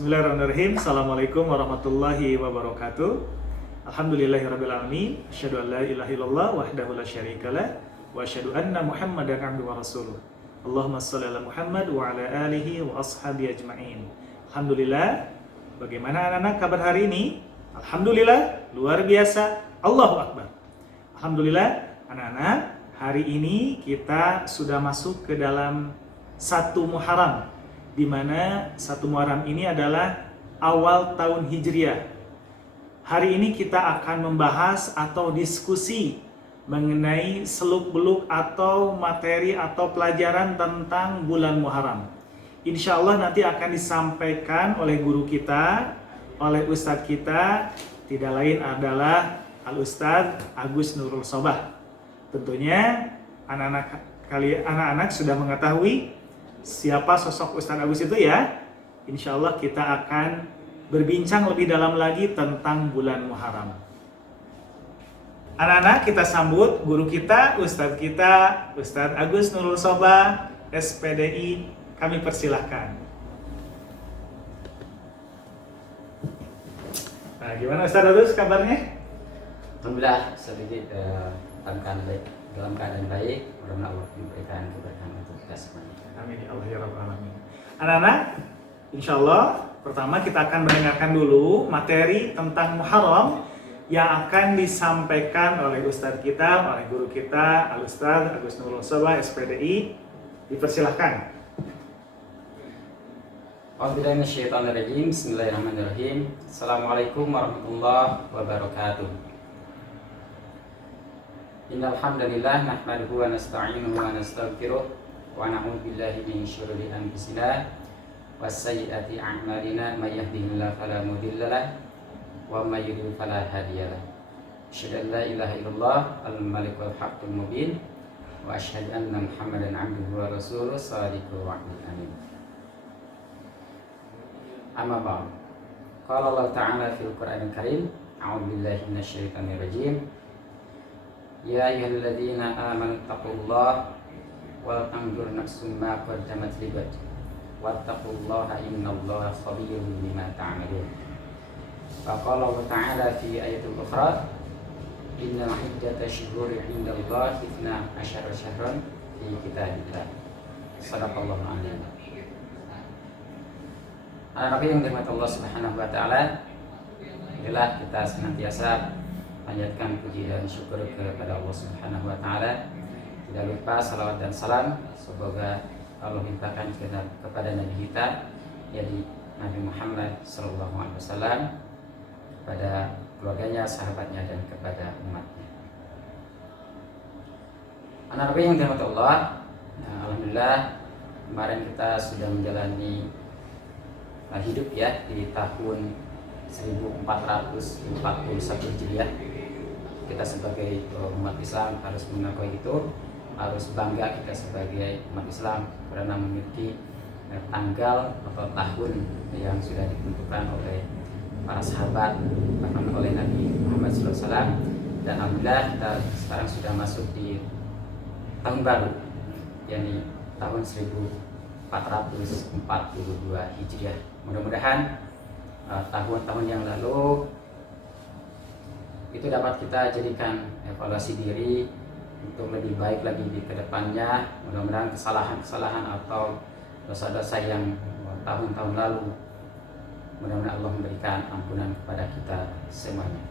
Bismillahirrahmanirrahim. Assalamualaikum warahmatullahi wabarakatuh. Alhamdulillahirrabbilalamin. Asyhadu an la ilaha illallah wahdahu la syarikalah wa asyhadu anna Muhammadan abduhu wa rasuluh. Allahumma shalli ala Muhammad wa ala alihi wa ashabi ajmain. Alhamdulillah. Bagaimana anak-anak kabar hari ini? Alhamdulillah, luar biasa. Allahu Akbar. Alhamdulillah, anak-anak, hari ini kita sudah masuk ke dalam 1 Muharram, di mana 1 Muharram ini adalah awal tahun Hijriah. Hari ini kita akan membahas atau diskusi mengenai seluk-beluk atau materi atau pelajaran tentang bulan Muharram. Insya Allah nanti akan disampaikan oleh guru kita, oleh Ustadz kita, tidak lain adalah Al-Ustadz Agus Nurul Sobah. Tentunya anak-anak sudah mengetahui siapa sosok Ustadz Agus itu ya. Insya Allah kita akan berbincang lebih dalam lagi tentang bulan Muharram. Anak-anak, kita sambut guru kita, Ustadz Agus Nurul Sobah, SPDI. Kami persilahkan. Nah, gimana Ustadz Agus kabarnya? Alhamdulillah, sedikit dalam keadaan baik. Mudah-mudahan Allah memberikan keberkahan untuk kita semuanya. Amin ya Allah ya Rabbal alamin. Anak-anak, insya Allah pertama kita akan mendengarkan dulu materi tentang Muharram yang akan disampaikan oleh Ustadz kita, oleh guru kita, Al-Ustadz Agus Nurul Sobah, SPDI. Dipersilahkan. A'udzubillahiminasyaitonirrajim. Bismillahirrahmanirrahim. Assalamualaikum warahmatullahi wabarakatuh. Innal hamdalillah nahmaduhu wa nasta'inuhu wa nastaghfiruh wa na'udzu billahi min syururi anfusina was-sayyiati a'malina may yahdihillahu fala mudilla lahu wa may yudlil fala hadiya lahu. Asyhadu an la ilaha illallah al-malikul haqqul mubin wa asyhadu anna Muhammadan 'abduhu wa rasuluh shadiqul wa'dil amin. Amma ba'd. Qala Allah Ta'ala fil Qur'anil Karim, a'udzu billahi minasyaitonir rajim. Ya ayyuhalladzina amanu taqullaha wal tanzur nafsum ma qaddamat lighad wattaqullaha innallaha khabirum bima ta'malun. Wa qala Allah Ta'ala fi ayatil ukhra, innal iddatash shuhuri 'indallahi 12 syahran fi kitabillah. Shadaqallahu a'lam. Anak-anak yang dirahmati Allah Subhanahu wa taala, inilah kita senantiasa panjatkan puji dan syukur kepada Allah Subhanahu wa taala. Tidak lupa salawat dan salam semoga Allah limpahkan kepada Nabi kita, yaitu Nabi Muhammad sallallahu alaihi wasallam, kepada keluarganya, sahabatnya, dan kepada umatnya. Anak-anak yang dirahmati Allah, alhamdulillah kemarin kita sudah menjalani hidup ya di tahun 1441 Hijriah. Kita sebagai umat Islam harus mengakui itu, harus bangga kita sebagai umat Islam karena memiliki tanggal atau tahun yang sudah ditentukan oleh para sahabat, bahkan oleh Nabi Muhammad SAW. Dan alhamdulillah kita sekarang sudah masuk di tahun baru, yakni tahun 1442 Hijriah. Mudah-mudahan tahun-tahun yang lalu itu dapat kita jadikan evaluasi diri untuk lebih baik lagi di kedepannya. Mudah-mudahan kesalahan-kesalahan atau dosa-dosa yang tahun-tahun lalu, mudah-mudahan Allah memberikan ampunan kepada kita semuanya.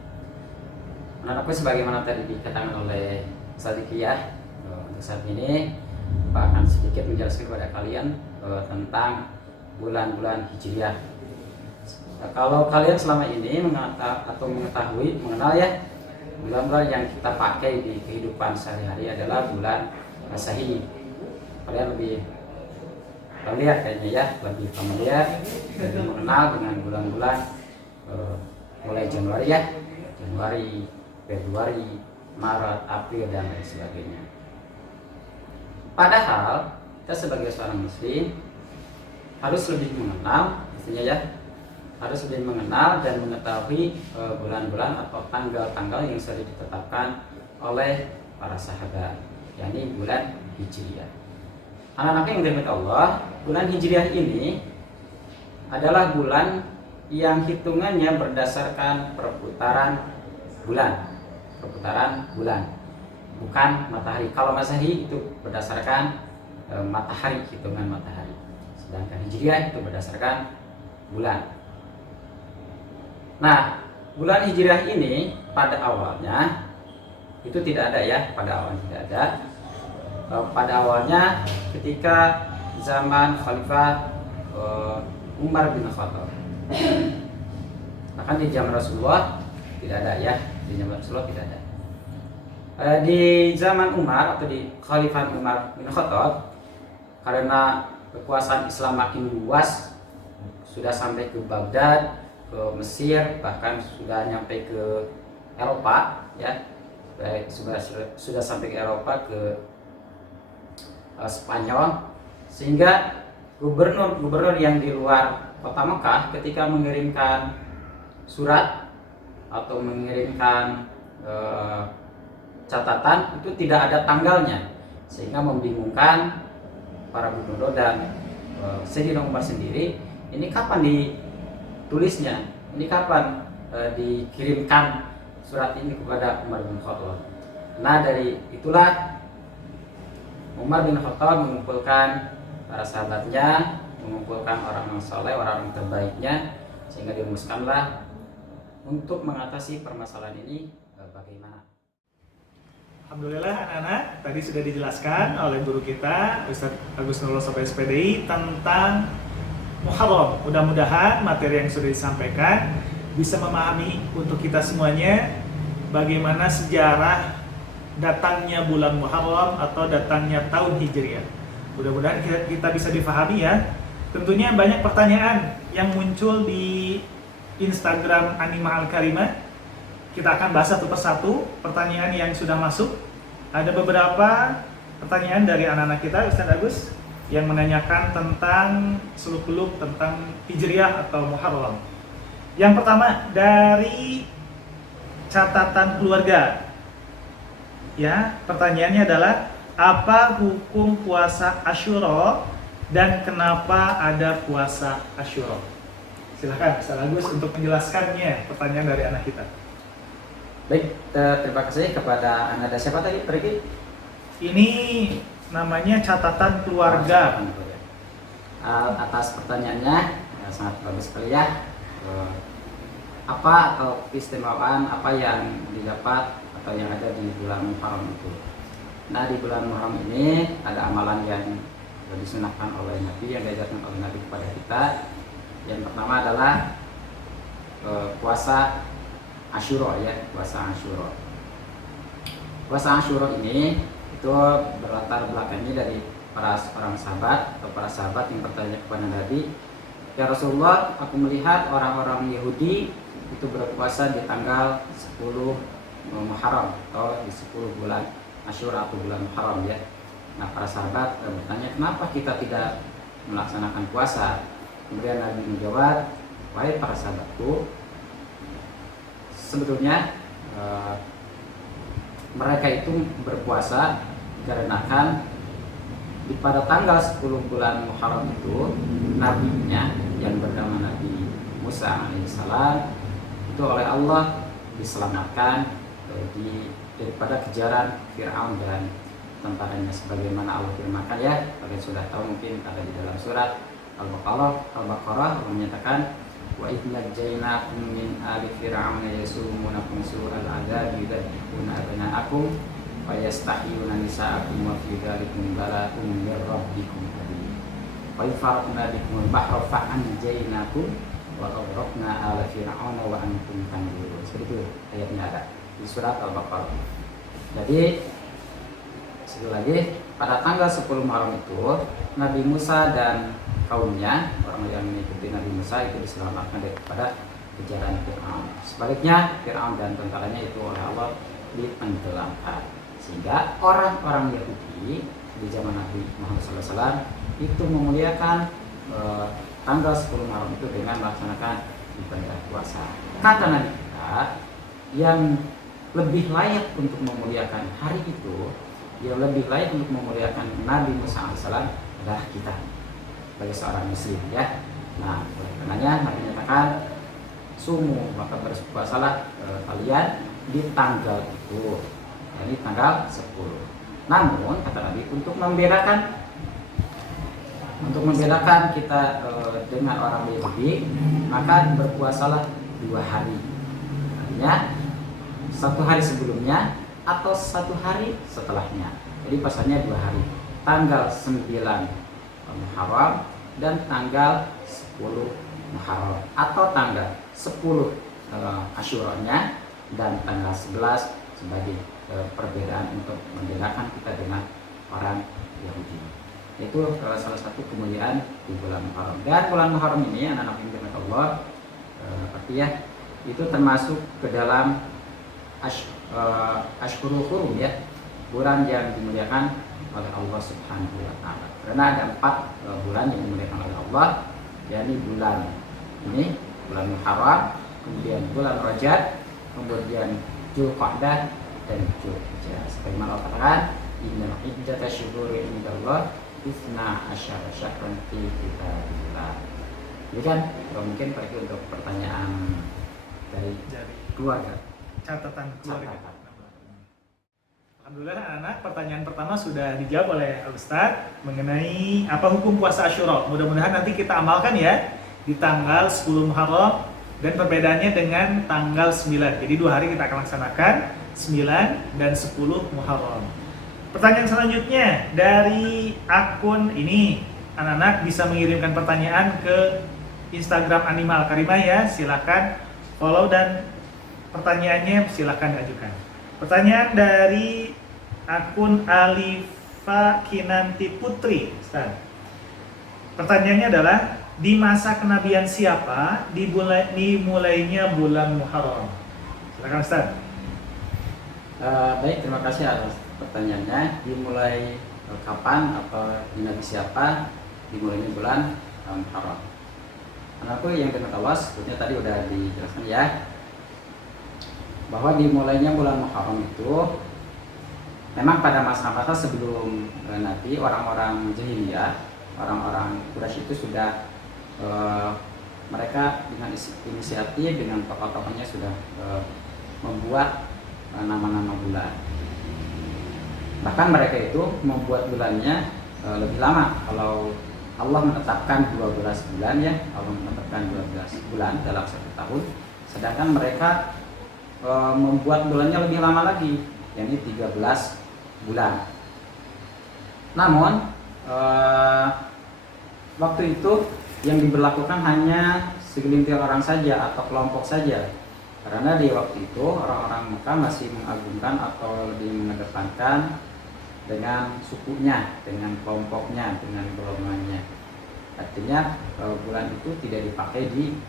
Anak-anakku, sebagaimana tadi dikatakan oleh Sadiqiyah, untuk saat ini Pak akan sedikit menjelaskan kepada kalian tentang bulan-bulan Hijriah. Kalau kalian selama ini mengetahui, mengenal ya, bulan-bulan yang kita pakai di kehidupan sehari-hari adalah bulan Masehi. Kalian lebih familiar kayaknya ya, lebih familiar, lebih mengenal dengan bulan-bulan mulai Januari ya, Januari, Februari, Maret, April, dan lain sebagainya. Padahal kita sebagai seorang muslim harus lebih mengenal, artinya ya, harus lebih mengenal dan mengetahui bulan-bulan atau tanggal-tanggal yang sudah ditetapkan oleh para sahabat, yakni bulan Hijriah. Anak-anak yang dirahmati Allah, bulan Hijriah ini adalah bulan yang hitungannya berdasarkan perputaran bulan. Perputaran bulan, bukan matahari. Kalau Masehi itu berdasarkan matahari, hitungan matahari. Sedangkan Hijriah itu berdasarkan bulan. Nah, bulan Hijriah ini pada awalnya itu tidak ada ya, pada awalnya tidak ada. Pada awalnya ketika zaman Khalifah Umar bin Khattab. Bahkan di zaman Rasulullah tidak ada ya, di zaman Rasulullah tidak ada. Di zaman Umar atau di Khalifah Umar bin Khattab, karena kekuasaan Islam makin luas, sudah sampai ke Baghdad, ke Mesir, bahkan sudah nyampe ke Eropa ya, sudah sampai ke Eropa, ke Spanyol, sehingga gubernur-gubernur yang di luar kota Mekah ketika mengirimkan surat atau mengirimkan catatan itu tidak ada tanggalnya, sehingga membingungkan para gubernur dan Sayyidina Umar sendiri. Ini kapan ditulisnya? Ini kapan dikirimkan surat ini kepada Umar bin Khattab? Nah, dari itulah Umar bin Khattab mengumpulkan para sahabatnya, mengumpulkan orang-orang soleh, orang-orang terbaiknya, sehingga dirumuskanlah untuk mengatasi permasalahan ini bagaimana. Alhamdulillah anak-anak, tadi sudah dijelaskan oleh guru kita Ustadz Agus Nurul Sopai SPDI tentang Muharram. Mudah-mudahan materi yang sudah disampaikan bisa memahami untuk kita semuanya bagaimana sejarah datangnya bulan Muharram atau datangnya tahun Hijriah. Mudah-mudahan kita bisa difahami ya. Tentunya banyak pertanyaan yang muncul di Instagram Anima Al-Karimah. Kita akan bahas satu persatu pertanyaan yang sudah masuk. Ada beberapa pertanyaan dari anak-anak kita, Ustadz Agus, yang menanyakan tentang seluk-beluk tentang Hijriah atau Muharram. Yang pertama dari catatan keluarga. Ya, pertanyaannya adalah apa hukum puasa Asyura dan kenapa ada puasa Asyura? Silakan Ustadz Agus untuk menjelaskannya pertanyaan dari anak kita. Baik, terima kasih kepada Anda. Siapa tadi, Pergi? Ini namanya catatan keluarga. Atas pertanyaannya, sangat bagus sekali ya. Apa atau keistimewaan apa yang didapat atau yang ada di bulan Muharram itu? Nah, di bulan Muharram ini ada amalan yang disunahkan oleh Nabi, yang diajarkan oleh Nabi kepada kita. Yang pertama adalah puasa Asyura ya, puasa Asyura. Puasa Asyura ini itu berlatar belakangnya dari para orang sahabat atau para sahabat yang bertanya kepada Nabi, "Ya Rasulullah, aku melihat orang-orang Yahudi itu berpuasa di tanggal 10 Muharram atau di 10 bulan Asyura atau bulan Muharram ya." Nah, para sahabat bertanya, "Kenapa kita tidak melaksanakan puasa?" Kemudian Nabi menjawab, "Wahai para sahabatku, sebetulnya mereka itu berpuasa dikarenakan pada tanggal 10 bulan Muharram itu nabinya yang bernama Nabi Musa alaihissalam itu oleh Allah diselamatkan daripada kejaran Fir'aun dan tentaranya, sebagaimana Allah firmankan ya, kalian sudah tahu mungkin ada di dalam surat Al-Baqarah Allah menyatakan, wa idh najjaynakum min ali fir'auna yasumunakum su'al adzabi yudhibuna abna'akum wa yastahyuna nisa'akum wa fi dzalikum bala'un min rabbikum wa faraqna bikum al-bahra fa anjaynakum wa aghraqna ala fir'auna wa antum tanzurun. Seperti itu ayatnya ada di surat Al-Baqarah. Jadi sekali lagi, pada tanggal 10 Muharram itu Nabi Musa dan kaumnya, orang yang mengikuti Nabi Musa itu diselamatkan daripada kejaran Fir'aun. Sebaliknya Fir'aun dan tentaranya itu oleh Allah ditenggelamkan. Sehingga orang-orang Yahudi di zaman Nabi Muhammad SAW itu memuliakan tanggal 10 Muharram itu dengan melaksanakan ibadah puasa. Kata Nabi kita, yang lebih layak untuk memuliakan hari itu, yang lebih layak untuk memuliakan Nabi Musa AS adalah kita sebagai seorang muslim ya. Nah, oleh karenanya Nabi menyatakan sumu, maka berpuasalah kalian di tanggal itu, yakni tanggal 10. Namun kata Nabi untuk membedakan kita dengan orang Yahudi, maka berpuasalah 2 hari. Artinya 1 hari sebelumnya atau 1 hari setelahnya. Jadi puasanya 2 hari. Tanggal 9 Muharram dan tanggal 10 Muharram, atau tanggal 10 Asyuranya dan tanggal 11 sebagai perbedaan untuk membedakan kita dengan orang Yahudi. Itu salah satu kemuliaan di bulan Muharram. Dan bulan Muharram ini anak-anak yang dirahmati Allah, artinya itu termasuk ke dalam Ashhurul Hurum, ya, bulan yang dimuliakan oleh Allah Subhanahu wa taala. Karena ada 4 bulan yang dimuliakan oleh Allah, yakni bulan ini, bulan Muharram, kemudian bulan Rajab, kemudian Dzulqa'dah dan Dzulhijjah. Sebagaimana Allah katakan, innal iddata syuhuri indallah isna asyara syahran fi kitabillah. Jadi kan mungkin pergi untuk pertanyaan dari keluarga. Catatan keluarga. Alhamdulillah anak-anak, pertanyaan pertama sudah dijawab oleh Ustadz mengenai apa hukum puasa Asyura. Mudah-mudahan nanti kita amalkan ya di tanggal 10 Muharram, dan perbedaannya dengan tanggal 9. Jadi 2 hari kita akan laksanakan 9 dan 10 Muharram. Pertanyaan selanjutnya dari akun ini, anak-anak bisa mengirimkan pertanyaan ke Instagram Animal Karimah ya, silakan follow dan pertanyaannya silakan ajukan. Pertanyaan dari akun Alifa Kinanti Putri, Ustaz. Pertanyaannya adalah, di masa kenabian siapa dimulainya bulan Muharram? Silakan Ustaz. Baik, terima kasih atas pertanyaannya. Dimulai kapan atau di nabi siapa dimulainya bulan Muharram? Anakku yang dengan Allah, sebetulnya tadi udah dijelaskan ya, bahwa dimulainya bulan Muharram itu memang pada masa-masa sebelum Nabi, orang-orang jahiliyah, orang-orang Quraisy itu sudah mereka dengan inisiatif, dengan tokoh-tokohnya sudah membuat nama-nama bulan. Bahkan mereka itu membuat bulannya lebih lama. Kalau Allah menetapkan 12 bulan ya, Allah menetapkan 12 bulan dalam 1 tahun, sedangkan mereka membuat bulannya lebih lama lagi, yakni 13 bulan. Namun waktu itu yang diberlakukan hanya segelintir orang saja atau kelompok saja, karena di waktu itu orang-orang Mekah masih mengagungkan atau lebih mengedepankan dengan sukunya, dengan kelompoknya, dengan golongannya. Artinya bulan itu tidak dipakai di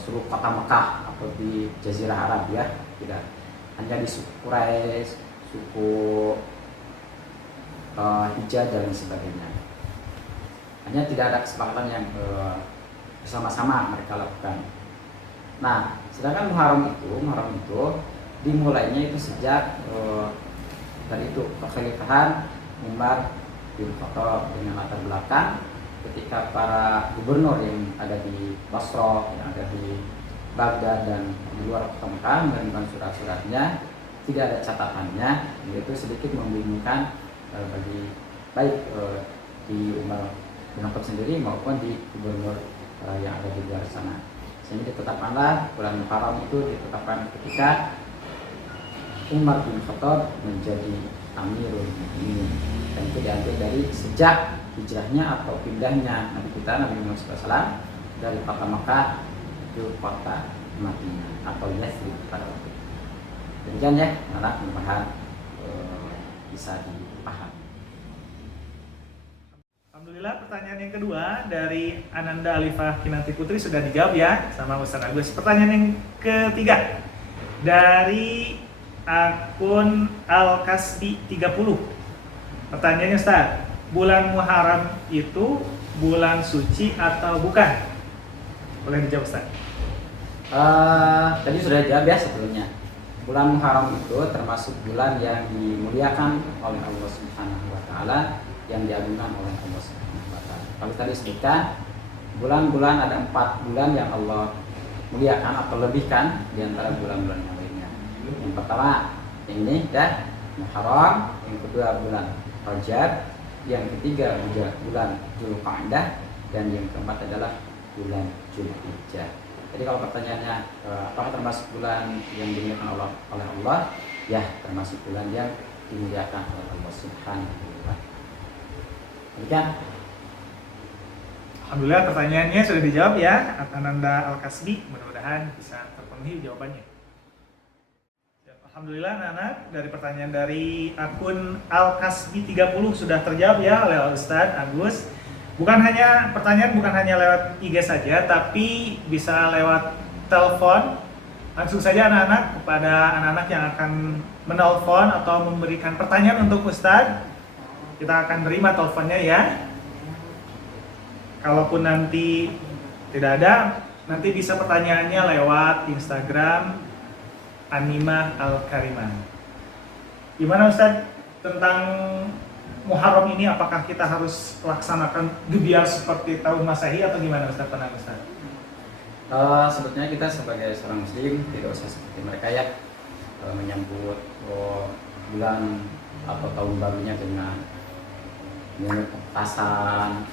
seluruh kota Mekah atau di Jazirah Arab ya, tidak, hanya di suku Quraisy, suku Hijaz dan sebagainya. Hanya tidak ada kesepakatan yang bersama-sama mereka lakukan. Nah, sedangkan Muharram itu dimulainya itu sejak dari itu kekhalifahan Umar bin Khattab, dengan latar belakang ketika para gubernur yang ada di Basra, yang ada di Baghdad dan di luar kota Mekah mengirimkan surat-suratnya, tidak ada catatannya, yaitu sedikit membingungkan bagi baik di Umar bin Khattab sendiri maupun di gubernur yang ada di luar sana. Sehingga ditetapkanlah bulan Muharram itu ditetapkan ketika Umar bin Khattab menjadi Amirul Mukminin, dan itu diambil dari sejak hijrahnya atau pindahnya Nabi kita Nabi Muhammad SAW dari kota Mekah ke kota Madinah atau Yathrib pada waktu itu. Demikian ya, anak mudah-mudahan bisa dipahami. Alhamdulillah, pertanyaan yang kedua dari Ananda Alifah Kinanti Putri sudah dijawab ya sama Ustaz Agus. Pertanyaan yang ketiga dari akun Al-Kasbi 30. Pertanyaannya Ustaz, bulan Muharram itu bulan suci atau bukan? Boleh dijawab Ustaz. Tadi sudah dijawab ya sebelumnya. Bulan Muharram itu termasuk bulan yang dimuliakan oleh Allah Subhanahu wa taala, yang diagungkan oleh Allah Subhanahu wa taala. Kalau tadi sebutkan bulan-bulan ada 4 bulan yang Allah muliakan atau lebihkan di antara bulan-bulan yang lainnya. Yang pertama ini ya Muharram, yang kedua bulan Rajab, yang ketiga bulan Dzulqa'dah, dan yang keempat adalah bulan Dzulhijjah. Jadi kalau pertanyaannya apakah termasuk bulan yang dimuliakan oleh Allah? Ya, termasuk bulan yang dimuliakan oleh Allah Subhanahu wa taala. Demikian. Alhamdulillah pertanyaannya sudah dijawab ya, Ananda Al-Kasbi, mudah-mudahan bisa terpenuhi jawabannya. Alhamdulillah anak-anak, dari pertanyaan dari akun Al-Kasbi 30 sudah terjawab ya oleh Ustadz Agus. Bukan hanya pertanyaan, bukan hanya lewat IG saja, tapi bisa lewat telepon. Langsung saja anak-anak, kepada anak-anak yang akan menelpon atau memberikan pertanyaan untuk Ustadz, kita akan terima teleponnya ya. Kalaupun nanti tidak ada, nanti bisa pertanyaannya lewat Instagram Animah Al-Karimah. Gimana Ustadz tentang Muharram ini, apakah kita harus laksanakan gebiar seperti tahun Masehi atau gimana Ustadz? Tenang Ustadz. Sebetulnya kita sebagai seorang muslim tidak usah seperti mereka ya, menyambut bulan atau tahun barunya dengan menyambut petasan,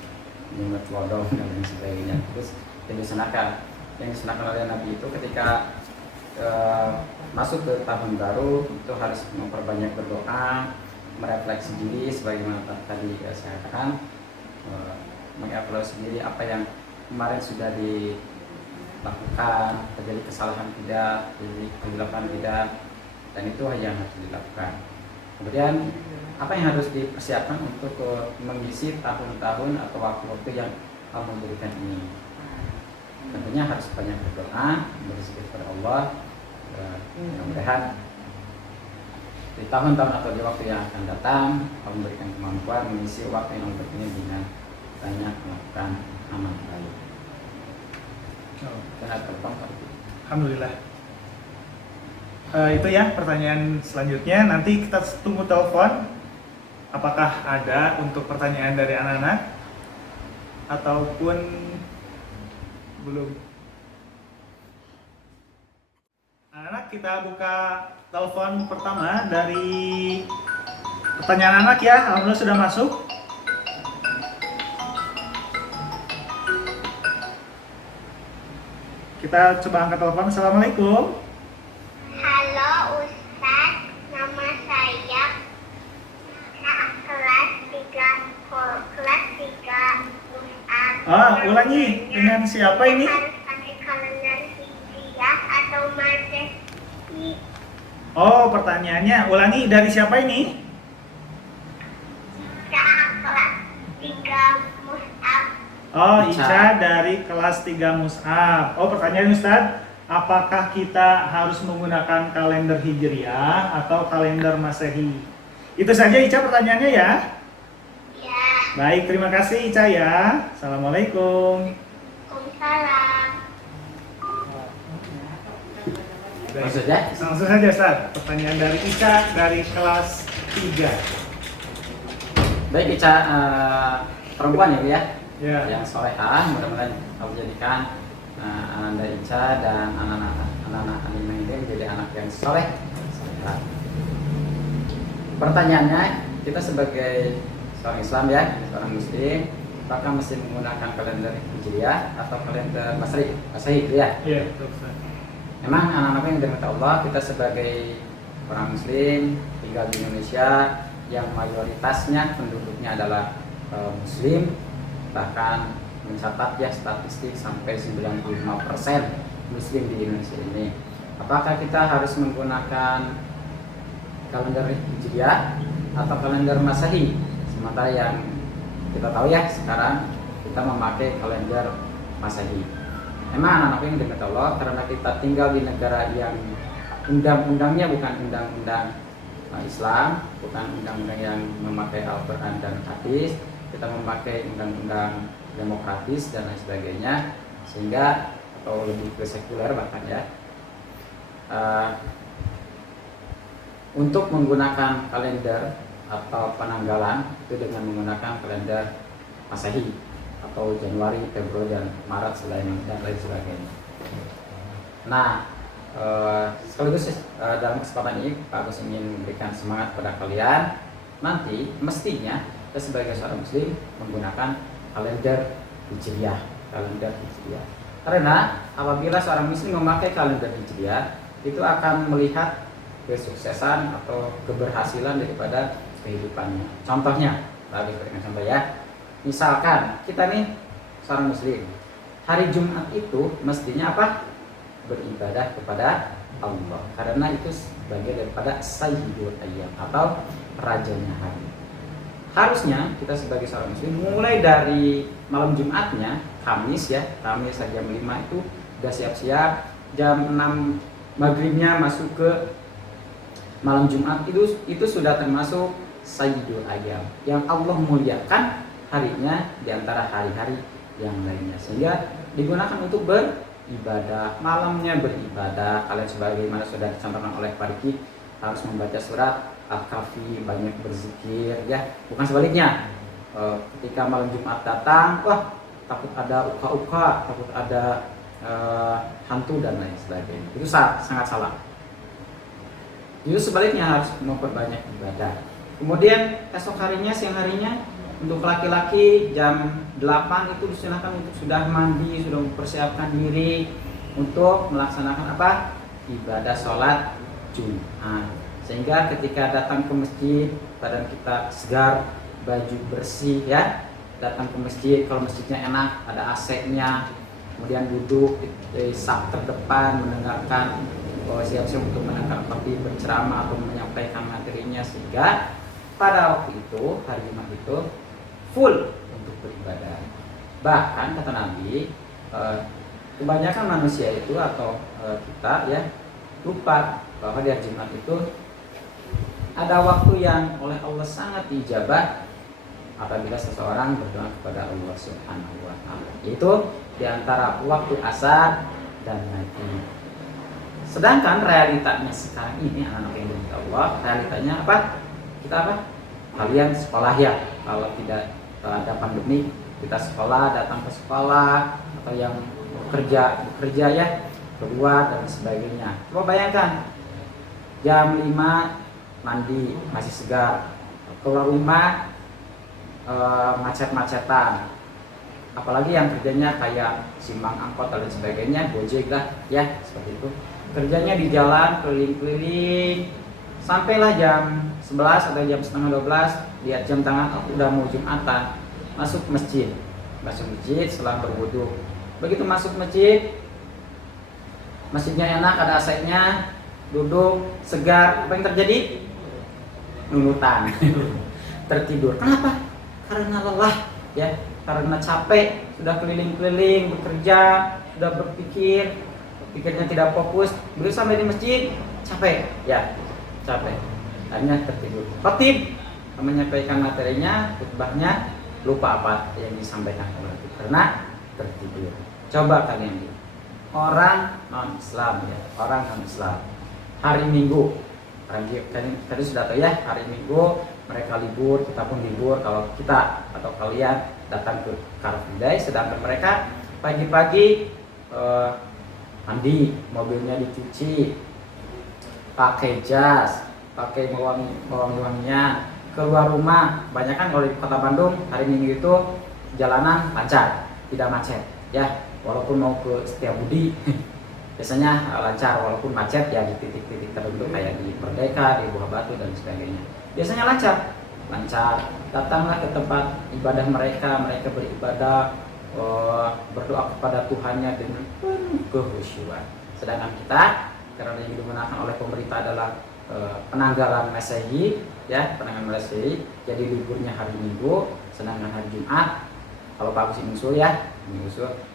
menyambut lodong dan lain sebagainya. Terus yang disenangkan oleh Nabi itu ketika masuk ke tahun baru itu harus memperbanyak berdoa, merefleksi diri sebagaimana tadi saya katakan, mengevaluasi diri apa yang kemarin sudah dilakukan, terjadi kesalahan tidak, terjadi kegelapan tidak, dan itu yang harus dilakukan. Kemudian apa yang harus dipersiapkan untuk mengisi tahun-tahun atau waktu-waktu yang Allah memberikan ini? Tentunya harus banyak berdoa, berzikir kepada Allah. Mudah-mudahan di tahun-tahun atau di waktu yang akan datang Allah memberikan kemampuan mengisi waktu yang Allah ini dengan banyak melakukan amal baik. Alhamdulillah. Itu ya pertanyaan selanjutnya. Nanti kita tunggu telepon. Apakah ada untuk pertanyaan dari anak-anak ataupun belum? Anak, kita buka telepon pertama dari pertanyaan anak ya. Alhamdulillah sudah masuk. Kita coba angkat telepon. Assalamualaikum. Halo Ustaz, nama saya kelas 3 Ulangi, dengan siapa ini? Harus pakai kalender hijriah atau Masehi? Oh, pertanyaannya, ulangi, dari siapa ini? Kelas 3 Mus'ab. Oh, Ica dari kelas 3 Mus'ab. Oh, pertanyaan Ustadz, apakah kita harus menggunakan kalender Hijriah atau kalender Masehi? Itu saja Ica pertanyaannya ya. Ya. Baik, terima kasih Ica ya. Assalamualaikum. Waalaikumsalam. Langsung saja Ustadz, pertanyaan dari Ica dari kelas 3. Baik Ica, perempuan ya, Ya. yang solehah, mudah-mudahan Allah jadikan Ananda Ica dan anak-anak Animah ini menjadi anak yang soleh. Pertanyaannya, kita sebagai seorang Islam ya, seorang Muslim, apakah mesti menggunakan kalender Hijriah atau kalender Masehi itu ya? Iya, betul Ustadz. Memang anak-anak yang dirahmati Allah, kita sebagai orang Muslim tinggal di Indonesia yang mayoritasnya penduduknya adalah Muslim, bahkan mencatat ya statistik sampai 95% Muslim di Indonesia ini. Apakah kita harus menggunakan kalender Hijriah atau kalender Masehi? Sementara yang kita tahu ya sekarang kita memakai kalender Masehi. Memang anak-anak yang dekat Allah, karena kita tinggal di negara yang undang-undangnya bukan undang-undang Islam, bukan undang-undang yang memakai Al-Quran dan hadis, kita memakai undang-undang demokratis dan lain sebagainya, sehingga atau lebih ke sekuler bahkan ya. Untuk menggunakan kalender atau penanggalan itu dengan menggunakan kalender Masehi atau Januari, Februari, dan Maret dan lain sebagainya. Nah, sekaligus dalam kesempatan ini Pak Agus ingin memberikan semangat pada kalian. Nanti mestinya kita sebagai seorang muslim menggunakan kalender Hijriah. Karena apabila seorang muslim memakai kalender Hijriah, itu akan melihat kesuksesan atau keberhasilan daripada kehidupannya. Contohnya, lagi berikan contoh ya. Misalkan kita nih seorang muslim, hari Jumat itu mestinya apa? Beribadah kepada Allah, karena itu sebagai daripada Sayyidul Ayyam atau rajanya hari. Harusnya kita sebagai seorang muslim mulai dari malam Jumatnya, Kamis jam 5 itu udah siap-siap, jam 6 maghribnya masuk ke malam Jumat, itu sudah termasuk Sayyidul Ayyam yang Allah muliakan harinya di antara hari-hari yang lainnya, sehingga digunakan untuk beribadah, malamnya beribadah. Kalian sebagaimana sudah dicontohkan oleh Pak Riki harus membaca surat Al-Kahfi, banyak berzikir ya, bukan sebaliknya. Ketika malam Jumat datang, wah takut ada uka-uka, takut ada hantu dan lain sebagainya. Itu sangat salah. Justru sebaliknya harus memperbanyak ibadah. Kemudian esok harinya, siang harinya, untuk laki-laki jam 8 itu disunahkan untuk sudah mandi, sudah mempersiapkan diri untuk melaksanakan apa? Ibadah sholat Jumat. Sehingga ketika datang ke masjid, badan kita segar, baju bersih ya. Datang ke masjid, kalau masjidnya enak, ada AC-nya, kemudian duduk di saf terdepan mendengarkan, siap-siap untuk menangkap kopi, berceramah atau menyampaikan materinya, sehingga pada waktu itu, hari Jumat itu full untuk beribadah. Bahkan kata Nabi, kebanyakan manusia itu atau kita ya lupa bahwa di hari Jumat itu ada waktu yang oleh Allah sangat diijabah apabila seseorang berdoa kepada Allah Subhanahu wa taala, yaitu di antara waktu asar dan maghrib. Sedangkan realitanya sekarang ini anak-anak yang diridhoi Allah, realitanya apa? Kita apa? Kalian sekolah ya. Kalau tidak ada pandemi, kita sekolah, datang ke sekolah, atau yang bekerja ya, keluar dan sebagainya. Coba bayangkan, jam 5 mandi masih segar, keluar rumah macet-macetan. Apalagi yang kerjanya kayak simbang angkot dan sebagainya, Gojek lah ya, seperti itu. Kerjanya di jalan keliling-keliling, sampailah jam 11 atau jam setengah 12, lihat jam tangan, udah mau Jumatan. Masuk masjid setelah berwudu. Begitu masuk masjid, masjidnya enak, ada AC-nya, duduk segar, apa yang terjadi? Nunutan, tertidur. Kenapa? Karena lelah ya, karena capek, sudah keliling-keliling bekerja, sudah pikirnya tidak fokus. Begitu sampai di masjid, capek, akhirnya tertidur. Khatib menyampaikan materinya, khutbahnya, lupa apa yang disampaikan oleh itu karena tertidur. Coba kalian lihat orang non Islam ya, orang non Islam hari Minggu, tadi sudah tahu ya, hari Minggu mereka libur, kita pun libur. Kalau kita atau kalian datang ke Car Free Day, sedangkan mereka pagi-pagi mandi, mobilnya dicuci, pakai jas, pakai wangi-wangian, keluar rumah. Banyak kan kalau di kota Bandung hari Minggu itu jalanan lancar, tidak macet ya, walaupun mau ke Setiabudi biasanya lancar, walaupun macet ya di titik-titik tertentu kayak di Merdeka, di Buah Batu dan sebagainya. Biasanya lancar. Datanglah ke tempat ibadah mereka beribadah, berdoa kepada Tuhannya dengan penuh kehusyuan. Sedangkan kita, karena yang digunakan oleh pemerintah adalah penanggalan Masehi ya, penanggalan Masehi, jadi liburnya hari Minggu, sedangkan hari Jumat kalau bagus menyusul ya,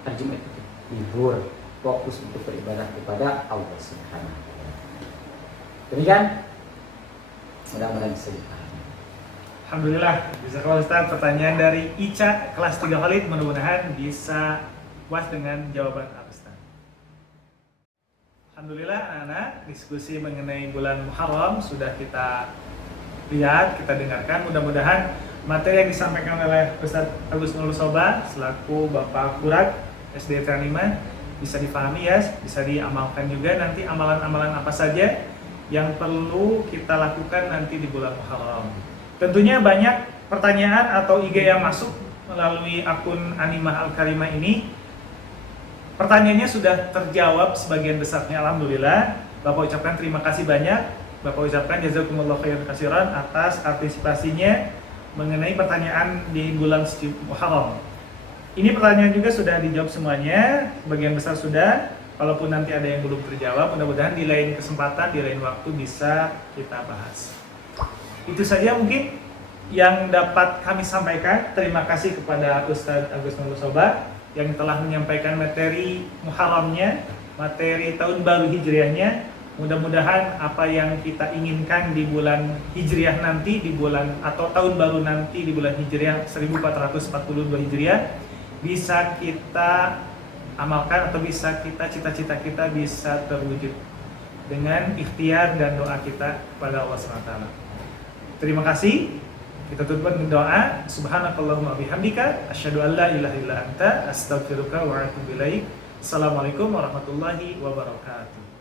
hari Jumat itu libur, fokus untuk beribadah kepada Allah Subhanahu wa taala. Demikian, mudah-mudahan bisa dipahami. Alhamdulillah, bisa kalau Ustaz, pertanyaan dari Ica kelas 3 Khalid, mudah-mudahan bisa puas dengan jawaban Ustaz. Alhamdulillah anak-anak, diskusi mengenai bulan Muharram sudah kita lihat, kita dengarkan. Mudah-mudahan materi yang disampaikan oleh Ustadz Agus Nurul Soba selaku Bapak Kurat SD Terang 5 bisa dipahami ya, bisa diamalkan juga nanti amalan-amalan apa saja yang perlu kita lakukan nanti di bulan Muharram. Tentunya banyak pertanyaan atau IG yang masuk melalui akun Animah Al-Karimah ini. Pertanyaannya sudah terjawab sebagian besarnya, alhamdulillah. Bapak ucapkan terima kasih banyak. Bapak ucapkan jazakumullah khairan katsiran atas partisipasinya mengenai pertanyaan di bulan suci Muharram. Ini pertanyaan juga sudah dijawab semuanya, sebagian besar sudah. Walaupun nanti ada yang belum terjawab, mudah-mudahan di lain kesempatan, di lain waktu bisa kita bahas. Itu saja mungkin yang dapat kami sampaikan. Terima kasih kepada Ustadz Agus Nurul Soba yang telah menyampaikan materi Muharramnya, materi tahun baru Hijriahnya. Mudah-mudahan apa yang kita inginkan di bulan Hijriah nanti, di bulan atau tahun baru nanti di bulan Hijriah 1442 Hijriah bisa kita amalkan atau bisa kita cita-cita kita bisa terwujud dengan ikhtiar dan doa kita kepada Allah SWT. Terima kasih. Kita tutup dengan doa. Subhanakallahumma bihamdika asyhadu an la ilaha illa anta astaghfiruka wa atubu ilaik. Assalamualaikum warahmatullahi wabarakatuh.